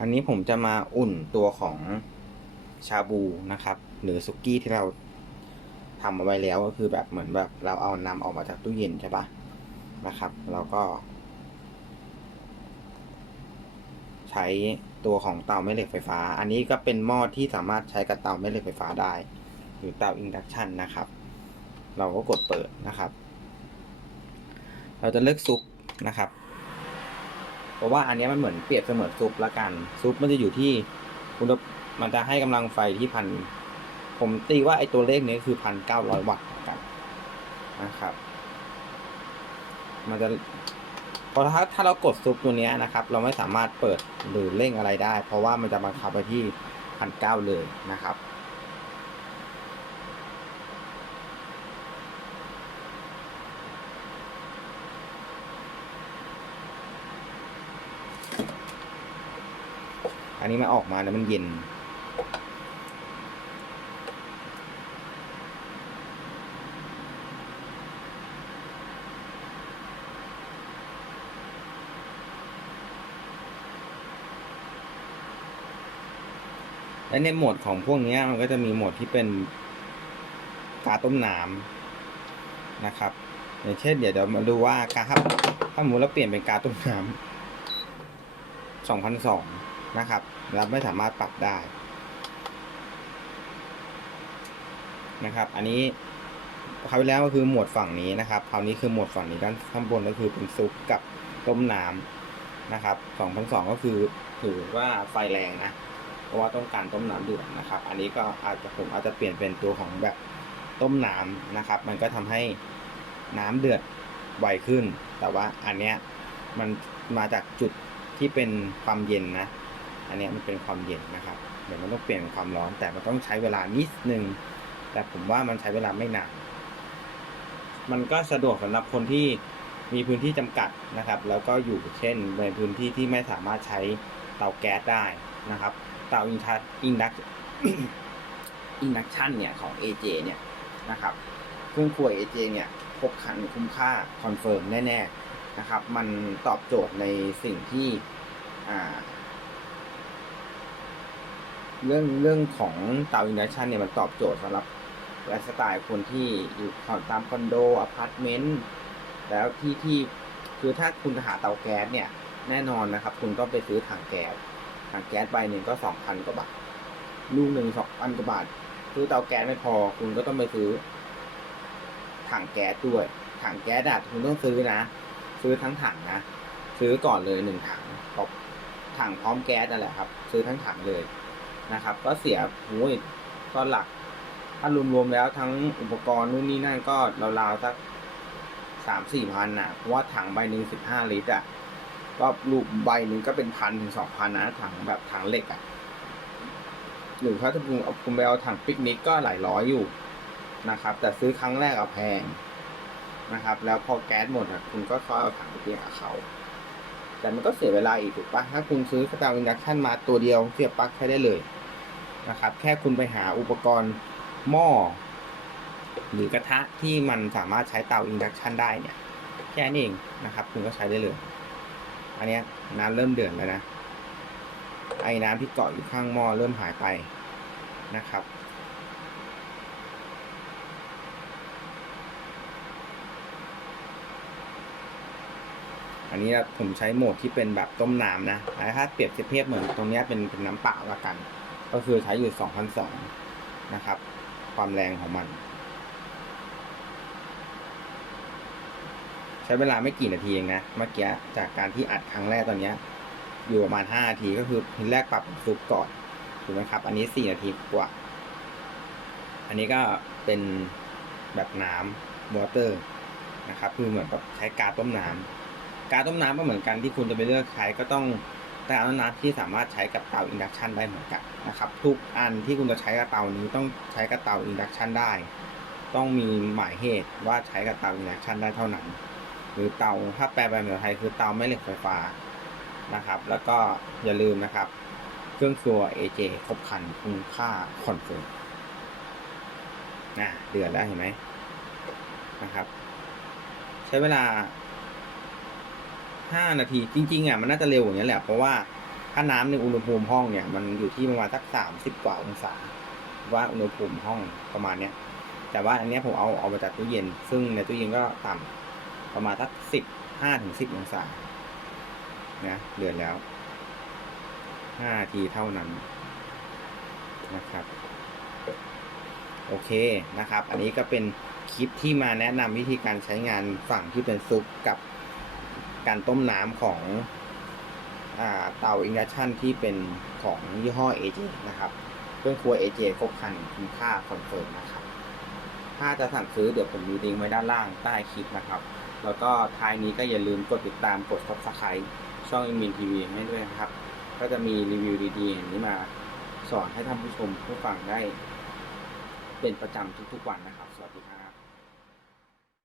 อันนี้ผมจะมาอุ่นตัวของชาบูนะครับ หรือสุกี้ที่เราทำเอาไว้แล้วก็คือแบบเหมือนแบบเราเอานำออกมาจากตู้เย็นใช่ปะนะครับแล้วก็ ใช้ตัวของเตาแม่เหล็กไฟฟ้า อันนี้ก็เป็นหม้อที่สามารถใช้กับเตาแม่เหล็กไฟฟ้าได้ หรือเตาอินดักชันนะครับ เราก็กดเปิดนะครับ เราจะเลือกซุปนะครับ เพราะว่าอันนี้มันเหมือนเปรียบเสมือนซุปละกัน ซุปมันจะอยู่ที่อุณมันจะให้กำลังไฟที่พันผมตีว่าไอ้ตัวเลขนี้คือพันเก้าร้อยวัตต์กันนะครับ มันจะเพราะถ้าถ้าเรากดซุปตัวเนี้ยนะครับ เราไม่สามารถเปิดหรือเร่งอะไรได้ เพราะว่ามันจะบังคับไปที่พันเก้าเลยนะครับ อันนี้มันออกมาแล้วมันเย็น และในโหมดของพวกนี้มันก็จะมีโหมดที่เป็นกาต้มน้ำนะครับ อย่างเช่นเดี๋ยวเดี๋ยวมาดูว่ากาครับถ้าหมูเราเปลี่ยนเป็นกาต้มน้ำสองพันสอง นะครับเราไม่สามารถปรับได้นะครับ อันนี้คราวที่แล้วก็คือโหมดฝั่งนี้นะครับ คราวนี้คือโหมดฝั่งนี้ด้านข้างบนก็คือเป็นซุปกับต้มน้ำนะครับสองพันสองก็คือถือว่าไฟแรงนะ เพราะว่าต้องการต้มน้ำเดือดนะครับ อันนี้ก็อาจจะผมอาจจะเปลี่ยนเป็นตัวของแบบต้มน้ำนะครับ มันก็ทำให้น้ำเดือดไวขึ้น แต่ว่าอันเนี้ยมันมาจากจุดที่เป็นความเย็นนะ อันนี้มันเป็นความเย็นนะครับ เดี๋ยวมันต้องเปลี่ยนความร้อน แต่มันต้องใช้เวลานิดนึง แต่ผมว่ามันใช้เวลาไม่นาน มันก็สะดวกสำหรับคนที่มีพื้นที่จำกัดนะครับ แล้วก็อยู่เช่นในพื้นที่ที่ไม่สามารถใช้เตาแก๊สได้นะครับ เตาอินทัชอินดักอินดักชันเนี่ยของ AJ เนี่ยนะครับเครื่องครัว AJ เนี่ยครบคันคุ้มค่าคอนเฟิร์มแน่ ๆ นะครับ มันตอบโจทย์ในสิ่งที่อ่า เรื่องเรื่องของเตาอินดักชันเนี่ยมันตอบโจทย์สำหรับไลฟ์สไตล์คนที่อยู่ตามคอนโดอพาร์ตเมนต์แล้วที่ที่คือถ้าคุณหาเตาแก๊สเนี่ยแน่นอนนะครับ คุณต้องไปซื้อถังแก๊สถังแก๊สใบหนึ่งก็สองพันกว่าบาทลูกหนึ่งสองพันกว่าบาทซื้อเตาแก๊สไม่พอ คุณก็ต้องไปซื้อถังแก๊สด้วยถังแก๊สอะคุณต้องซื้อนะ ซื้อทั้งถังนะซื้อก่อนเลยหนึ่งถังตบถังพร้อมแก๊สนั่นแหละครับ ซื้อทั้งถังเลย นะครับ ก็เสียโอ้ยก็หลัก ถ้ารวมๆแล้วทั้งอุปกรณ์นู่นนี่นั่นก็ราวๆสักสามสี่พันอะเพราะว่าถังใบหนึ่งสิบห้าลิตรอะก็ลูกใบหนึ่งก็เป็นพันถึงสองพันนะถังแบบถังเหล็กอะหรือถ้าคุณเอาคุณไปเอาถังปิกนิกก็หลายร้อยอยู่นะครับ แต่ซื้อครั้งแรกอะแพงนะครับ แล้วพอแก๊สหมดอะคุณก็ค่อยเอาถังไปเปลี่ยนกับเขา แต่มันก็เสียเวลาอีกถูกปะถ้าคุณซื้อเตาอินดักชันมาตัวเดียวเสียบปลั๊กใช้ได้เลย นะครับ แค่คุณไปหาอุปกรณ์หม้อ หรือกระทะที่มันสามารถใช้เตาอินดักชันได้เนี่ย แค่นี้เองนะครับ คุณก็ใช้ได้เลย อันเนี้ยน้ำเริ่มเดือดแล้วนะ ไอ้น้ำที่เกาะอยู่ข้างหม้อเริ่มหายไปนะครับอันนี้ผมใช้โหมดที่เป็นแบบต้มน้ำนะ ถ้าเปรียบเทียบเหมือนตรงนี้เป็นเป็นน้ำเปล่าละกัน ก็คือใช้อยู่2,002นะครับ ความแรงของมัน ใช้เวลาไม่กี่นาทีเองนะ เมื่อกี้จากการที่อัดครั้งแรกตอนนี้ อยู่ประมาณห้านาทีก็คือทีแรกปรับซุปก่อนถูกไหมครับ อันนี้สี่นาทีกว่า อันนี้ก็เป็นแบบน้ำวอเตอร์นะครับ คือเหมือนกับใช้กาต้มน้ำกาต้มน้ำก็เหมือนกันที่คุณจะไปเลือกใช้ก็ต้อง แต่เอาน้ำที่สามารถใช้กับเตาอินดักชันได้เหมือนกันนะครับ ทุกอันที่คุณจะใช้กับเตานี้ต้องใช้กับเตาอินดักชันได้ ต้องมีหมายเหตุว่าใช้กับเตาอินดักชันได้เท่านั้น หรือเตาถ้าแปลเป็นภาษาไทยคือเตาแม่เหล็กไฟฟ้านะครับ แล้วก็อย่าลืมนะครับ เครื่องครัว AJ ครบคันคุ้มค่าคอนเฟิร์มนะเดือดแล้วเห็นไหมนะครับ ใช้เวลา ห้านาที จริงๆอะมันน่าจะเร็วอย่างนี้แหละ เพราะว่าถ้าน้ำในอุณหภูมิห้องเนี่ย มันอยู่ที่ประมาณสักสามสิบกว่าองศา ว่าอุณหภูมิห้องประมาณเนี้ย แต่ว่าอันเนี้ยผมเอาเอามาจากตู้เย็น ซึ่งในตู้เย็นก็ต่ำประมาณสักสิบห้าถึงสิบองศานะเดือนแล้วห้านาทีเท่านั้นนะครับ โอเคนะครับ อันนี้ก็เป็นคลิปที่มาแนะนำวิธีการใช้งานฝั่งที่เป็นซุปกับ การต้มน้ำของอเตาอินดักชันที่เป็นของยี่ห้อ AJ นะครับเครื่องครัว AJ ครบคันคุ้มค่าคอนเฟิร์มนะครับ ถ้าจะสั่งซื้อเดี๋ยวผมมีลิงก์ไว้ด้านล่างใต้คลิปนะครับ แล้วก็ท้ายนี้ก็อย่าลืมกดติดตามกด subscribe ช่องอิมินทีวีให้ด้วยนะครับ ก็จะมีรีวิวดีๆอย่างนี้มาสอนให้ท่านผู้ชมผู้ฟังได้ เป็นประจำทุกๆวันนะครับ สวัสดีครับ